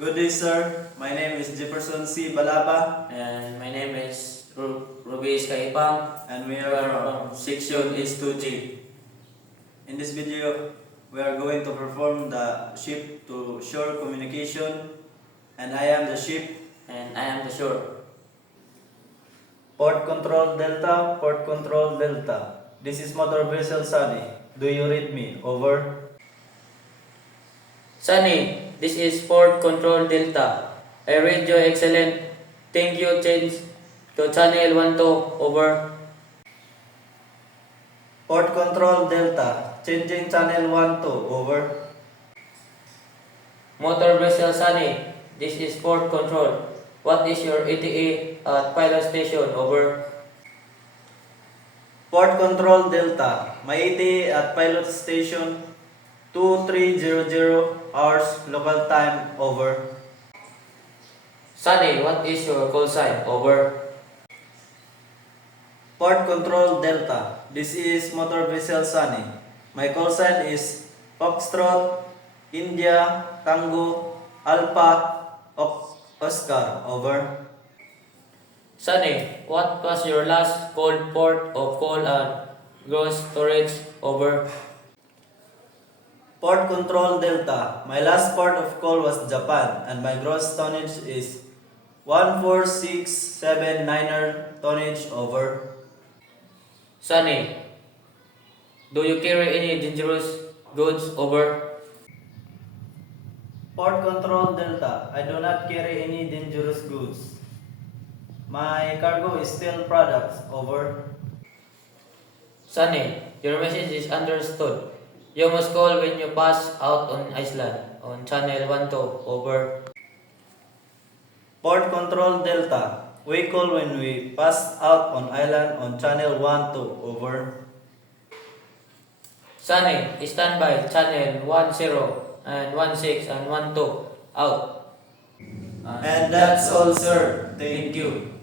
Good day, sir. My name is Jefferson C. Balaba, And my name is Rubies Kaipang. and we We are are from from Section S2G. In this video, we are going to perform the ship to shore communication, and I am the ship. And I am the shore. Port Control Delta, Port Control Delta. This is Motor Vessel Sunny. Do you read me? Over. Sunny, this is Port Control Delta. I read you excellent. Thank you. Change to channel 12. Over. Port Control Delta. Changing channel 1 to. Over. Motor vessel Sunny, this is Port Control. What is your ETA at pilot station? Over. Port Control Delta. My ETA at pilot station 2300 hours local time. Over. Sunny, what is your call sign? Over. Port Control Delta. This is Motor Vessel Sunny. My call sign is Foxtrot, India, Tango, Alpha, Oscar. Over. Sunny, what was your last called port of call and gross storage? Over. Port Control Delta. My last port of call was Japan, and my gross tonnage is 14679 tonnage. Over. Sunny, do you carry any dangerous goods? Over. Port Control Delta. I do not carry any dangerous goods. My cargo is still products. Over. Sunny, your message is understood. You must call when you pass out on Iceland on channel 12. Over. Port Control Delta. We call when we pass out on island on channel 12. Over. Sunny, stand by channel 10 and 16 and 12. Out. And that's all, sir. Thank you.